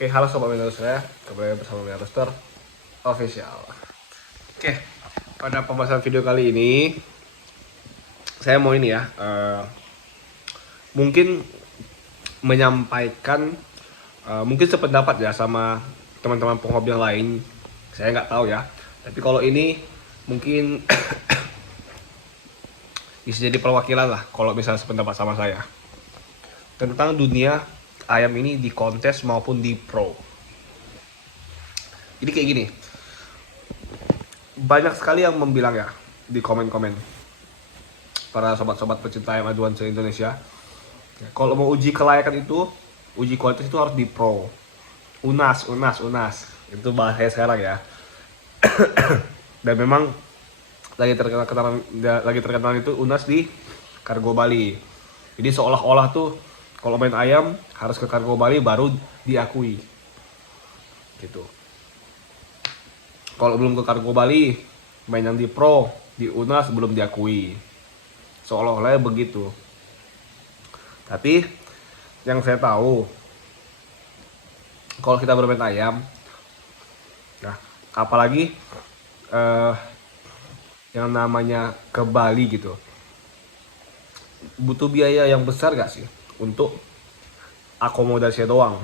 Oke, halo sobat Minus saya, kembali bersama Minus Official. Oke, pada pembahasan video kali ini saya mau ini ya, mungkin menyampaikan mungkin sependapat ya sama teman-teman penghobi yang lain. Saya nggak tahu ya, tapi kalau ini mungkin bisa jadi perwakilan lah kalau misalnya sependapat sama saya tentang dunia ayam ini di kontes maupun di pro. Jadi kayak gini, banyak sekali yang membilang ya di komen-komen para sobat-sobat pecinta ayam aduan se-Indonesia, kalau mau uji kelayakan itu, uji kualitas itu harus di pro. Unas itu bahasa sekarang ya. Dan memang lagi terkenal itu Unas di Kargo Bali. Jadi seolah-olah tuh kalau main ayam harus ke Kargo Bali baru diakui gitu. Kalau belum ke Kargo Bali, main yang di pro, di Unas belum diakui. Seolah-olah begitu. Tapi yang saya tahu, kalau kita bermain ayam, nah apalagi yang namanya ke Bali gitu, butuh biaya yang besar gak sih untuk akomodasi doang?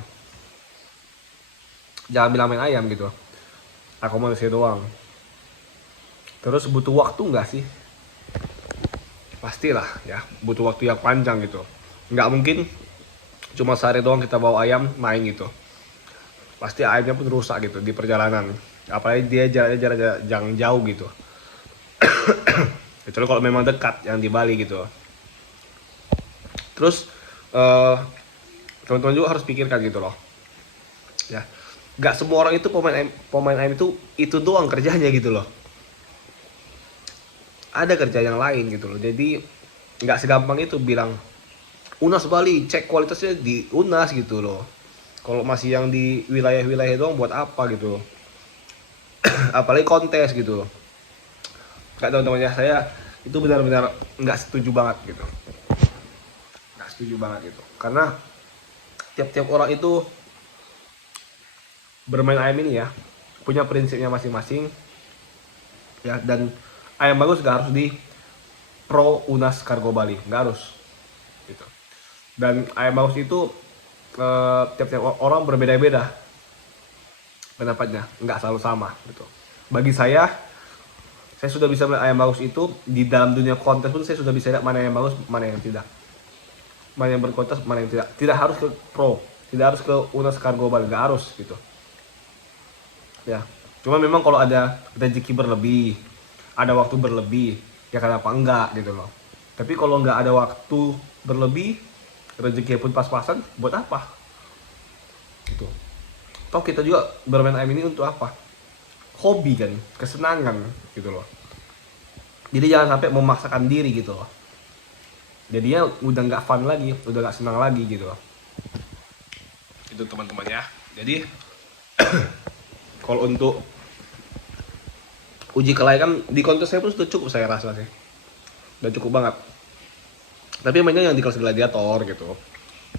Jangan bilang main ayam gitu, akomodasi doang. Terus butuh waktu nggak sih? Pastilah ya, butuh waktu yang panjang gitu. Nggak mungkin cuma sehari doang kita bawa ayam main gitu. Pasti ayamnya pun rusak gitu di perjalanan. Apalagi dia jarak yang jauh gitu. Kecuali kalau memang dekat yang di Bali gitu. Terus teman-teman juga harus pikirkan gitu loh. Ya, nggak semua orang itu pemain ayam itu doang kerjanya gitu loh. Ada kerja yang lain gitu loh. Jadi nggak segampang itu bilang Unas Bali, cek kualitasnya di Unas gitu loh. Kalau masih yang di wilayah-wilayah doang buat apa gitu. Apalagi kontes gitu. Kak teman-teman ya, saya itu benar-benar nggak setuju banget gitu. Nggak setuju banget gitu. Karena tiap-tiap orang itu bermain ayam ini ya punya prinsipnya masing-masing ya, dan ayam bagus gak harus di pro Unas Kargo Bali, nggak harus gitu. Dan ayam bagus itu tiap-tiap orang berbeda-beda pendapatnya, nggak selalu sama gitu. Bagi saya sudah bisa melihat ayam bagus itu di dalam dunia kontes pun. Saya sudah bisa lihat mana yang bagus, mana yang tidak, mana yang berkualitas, mana yang tidak. Tidak harus ke pro, tidak harus ke Unas Kargo Bali, nggak harus gitu ya. Cuma memang kalau ada rezeki berlebih, ada waktu berlebih, ya kenapa enggak gitu loh. Tapi kalau nggak ada waktu berlebih, rezeki pun pas-pasan, buat apa gitu. Toh kita juga bermain ayam ini untuk apa? Hobi kan, kesenangan gitu loh. Jadi jangan sampai memaksakan diri gitu loh. Jadinya udah nggak fun lagi, udah nggak senang lagi gitu loh. Itu teman-teman ya. Jadi kalau untuk uji kelayakan di kontes saya pun sudah cukup, saya rasa sih. Udah cukup banget. Tapi mainnya yang di kelas gladiator gitu.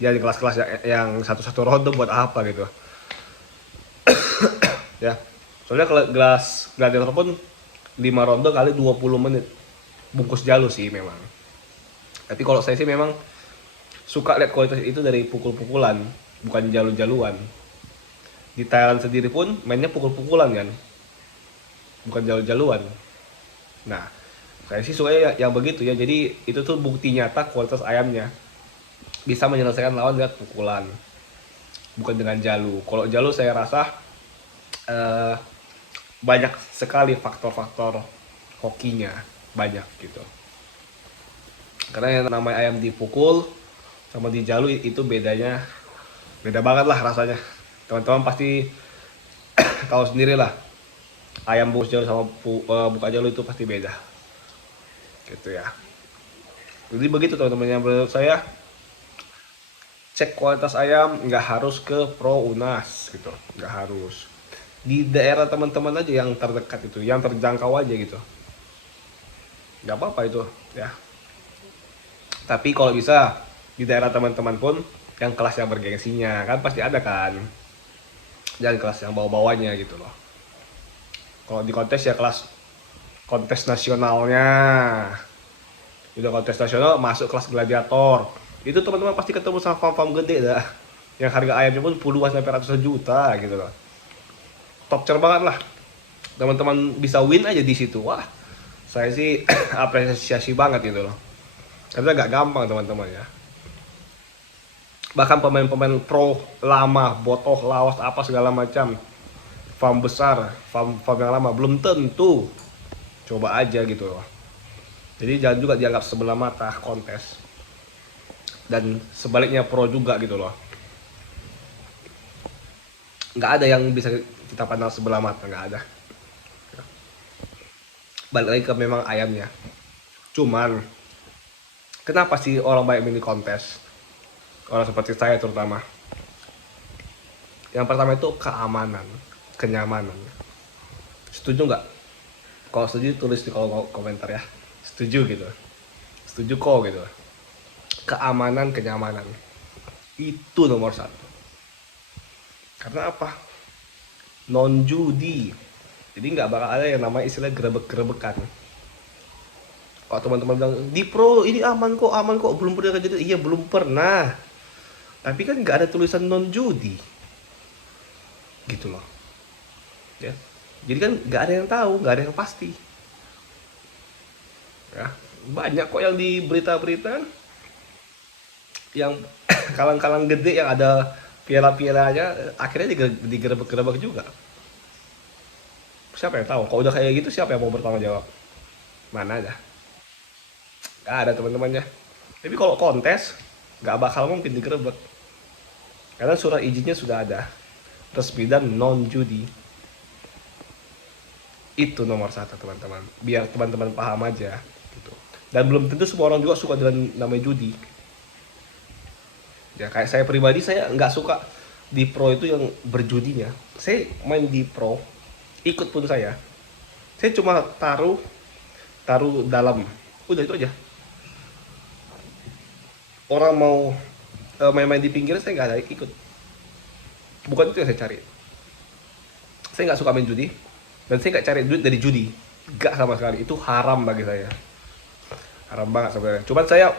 Ya di kelas-kelas yang satu-satu ronde buat apa gitu. Ya. Soalnya kelas gladiator pun 5 ronde kali 20 menit. Bungkus jalu sih memang. Tapi kalau saya sih memang suka lihat kualitas itu dari pukul-pukulan, bukan jalu-jaluan. Di Thailand sendiri pun mainnya pukul-pukulan kan, bukan jalu-jaluan. Nah, saya sih suka yang begitu ya. Jadi itu tuh bukti nyata kualitas ayamnya bisa menyelesaikan lawan dengan pukulan, bukan dengan jalu. Kalau jalu saya rasa banyak sekali faktor-faktor hokinya, banyak gitu. Karena yang namanya ayam dipukul sama di jalu itu beda banget lah rasanya. Teman-teman pasti tahu sendiri lah, ayam bungkus jalu sama buka jalu itu pasti beda gitu ya. Jadi begitu teman-teman, yang menurut saya cek kualitas ayam nggak harus ke pro Unas gitu, nggak harus. Di daerah teman-teman aja yang terdekat itu, yang terjangkau aja gitu, nggak apa-apa itu ya. Tapi kalau bisa di daerah teman-teman pun yang kelasnya bergengsinya, kan pasti ada kan. jangan kelas yang bawah-bawahnya gitu loh. Kalau di kontes ya kelas kontes nasionalnya. Udah kontes nasional masuk kelas gladiator. Itu teman-teman pasti ketemu sama farm-farm gede dah. Yang harga ayamnya pun puluhan sampai ratusan juta gitu loh. Top tier banget lah. Teman-teman bisa win aja di situ. Wah, saya sih apresiasi banget gitu loh. Karena gak gampang teman-teman ya. Bahkan pemain-pemain pro lama, botoh, lawas, apa segala macam, farm besar, farm yang lama belum tentu. Coba aja gitu loh. Jadi jangan juga dianggap sebelah mata kontes. Dan sebaliknya pro juga gitu loh. Nggak ada yang bisa kita pandang sebelah mata, nggak ada. Balik lagi ke memang ayamnya. Cuman kenapa sih orang banyak milih kontes? Orang seperti saya terutama. Yang pertama itu keamanan, kenyamanan. Setuju nggak? Kalau setuju tulis di kolom komentar ya. Setuju gitu. Setuju kok gitu. Keamanan, kenyamanan. Itu nomor satu. Karena apa? Non judi. Jadi nggak bakal ada yang namanya istilah gerebek-gerebekan. Kalau teman-teman bilang di pro ini aman kok, belum pernah kejadian. Iya belum pernah. Tapi kan nggak ada tulisan non judi, gitu loh. Ya. Jadi kan nggak ada yang tahu, nggak ada yang pasti. Ya. Banyak kok yang di berita-berita yang kalang-kalang gede yang ada piala-pialanya akhirnya digerebek-gerebek juga. Siapa yang tahu? Kalau udah kayak gitu siapa yang mau bertanggung jawab? Mana ada? Gak ada teman-temannya. Tapi kalau kontes nggak bakal mungkin digerebek. Karena surat izinnya sudah ada, resmi dan non judi. Itu nomor satu teman-teman. Biar teman-teman paham aja. Gitu. Dan belum tentu semua orang juga suka dengan namanya judi. Ya kayak saya pribadi saya nggak suka di pro itu yang berjudinya. Saya main di pro, ikut pun saya. Saya cuma taruh dalam. Udah itu aja. Orang mau main-main di pinggir saya nggak ada ikut. Bukan itu yang saya cari. Saya nggak suka main judi dan saya nggak cari duit dari judi. Nggak sama sekali. Itu haram bagi saya. Haram banget sebenarnya. Cuman saya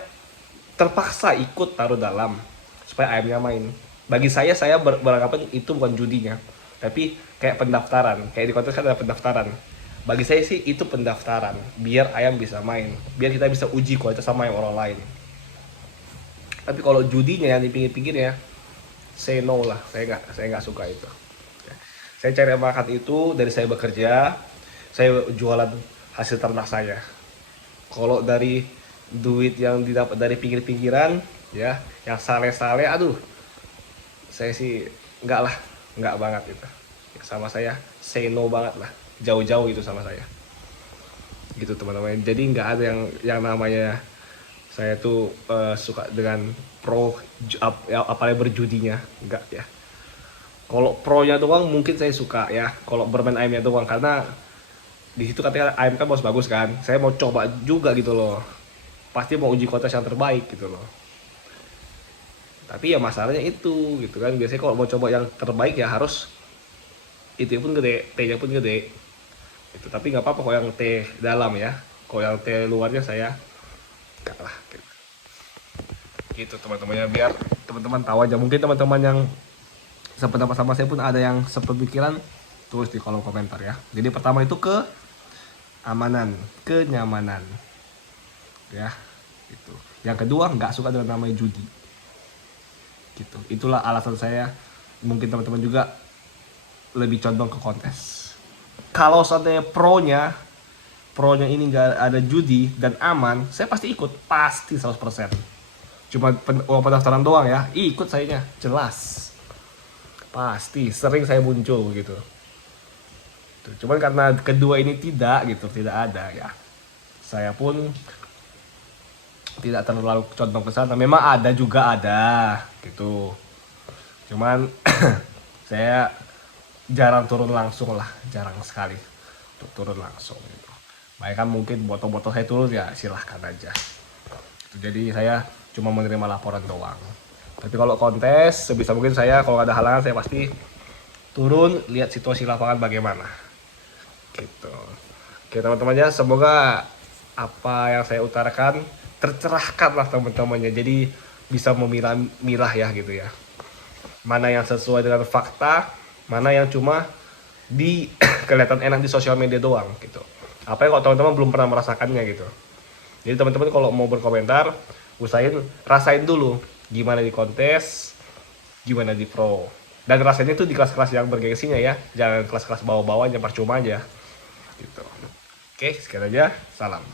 terpaksa ikut taruh dalam supaya ayamnya main. Bagi saya beranggapan itu bukan judinya, tapi kayak pendaftaran. Kayak di kontes kan ada pendaftaran. Bagi saya sih itu pendaftaran biar ayam bisa main, biar kita bisa uji kualitas sama yang orang lain. Tapi kalau judinya yang di pinggir-pinggirnya, say no lah. Saya nggak suka itu. Saya cari makan itu dari saya bekerja, saya jualan hasil ternak saya. Kalau dari duit yang didapat dari pinggir-pinggiran, ya, yang sale-sale, aduh, saya sih nggak banget itu. Sama saya, say no banget lah, jauh-jauh itu sama saya. Gitu teman-teman. Jadi nggak ada yang namanya saya tuh suka dengan pro apalagi berjudinya, enggak ya. Kalau pro-nya doang mungkin saya suka ya. Kalau bermain ayamnya doang karena di situ katanya ayam kan bagus kan. Saya mau coba juga gitu loh. Pasti mau uji kualitas yang terbaik gitu loh. Tapi ya masalahnya itu gitu kan. Biasanya kalau mau coba yang terbaik ya harus itu pun gede, T-nya pun gede. Itu tapi nggak apa-apa kalau yang T dalam ya. Kalau yang T luarnya saya enggak lah gitu teman-temannya, biar teman-teman tahu aja. Mungkin teman-teman yang sependapat sama saya pun ada yang sepemikiran, tulis di kolom komentar ya. Jadi pertama itu keamanan, kenyamanan ya gitu. Yang kedua nggak suka dengan namanya judi gitu. Itulah alasan saya. Mungkin teman-teman juga lebih condong ke kontes. Kalau seandainya pronya ini nggak ada judi dan aman, saya pasti ikut, pasti 100%. Cuma uang pendaftaran doang ya, ikut sayanya, jelas. Pasti, sering saya muncul gitu. Cuman karena kedua ini tidak ada ya. Saya pun tidak terlalu condong ke sana. Memang ada gitu. Cuman saya jarang turun langsung lah, jarang sekali untuk turun langsung gitu. Bahkan mungkin botol-botol saya turun ya silahkan aja. Jadi saya cuma menerima laporan doang. Tapi kalau kontes sebisa mungkin saya kalau ada halangan saya pasti turun, lihat situasi lapangan bagaimana. Gitu. Oke teman-temannya, semoga apa yang saya utarakan tercerahkan lah teman-temannya. Jadi bisa memilah-milah ya gitu ya. Mana yang sesuai dengan fakta, mana yang cuma di kelihatan enak di sosial media doang gitu. Apa yang kalau teman-teman belum pernah merasakannya gitu. Jadi teman-teman kalau mau berkomentar, rasain dulu gimana di kontes, gimana di pro. Dan rasanya itu di kelas-kelas yang bergengsinya ya, jangan kelas-kelas bawah-bawah yang percuma aja. Gitu. Oke, sekian aja. Salam.